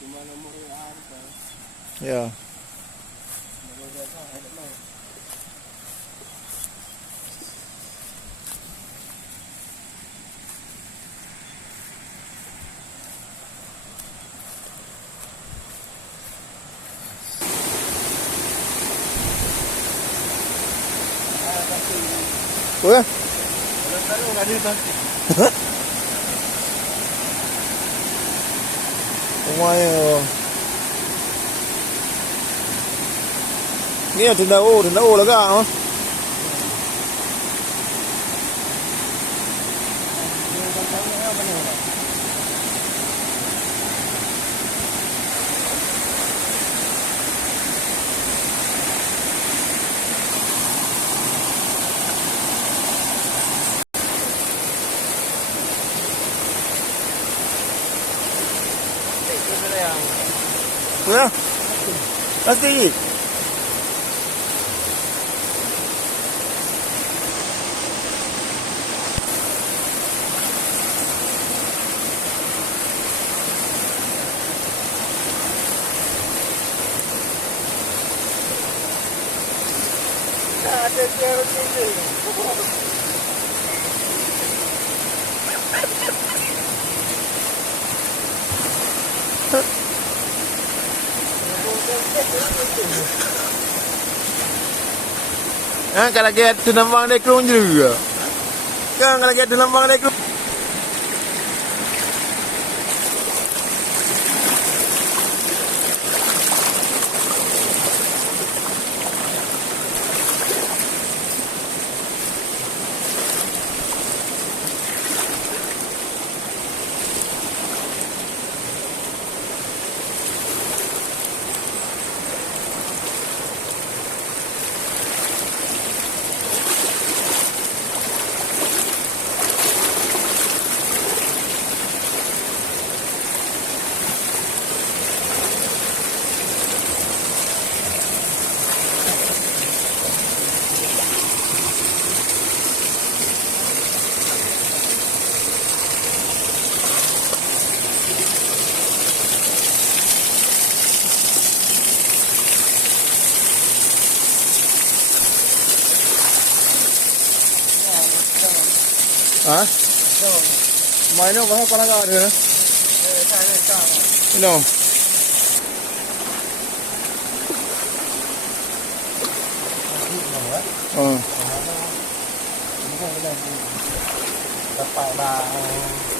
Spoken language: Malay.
Cuma nomor harga. Ya. Ủa? Ngoài nghĩa làถึงได้โอ้แล้วก็เนาะเฮ้ยพลาสติกkalau kita tunambang dek kerung juga, kan kalau kita tunambang dek kerung. Hả? Mày nó có con nào được? Cái nào? Dapat dah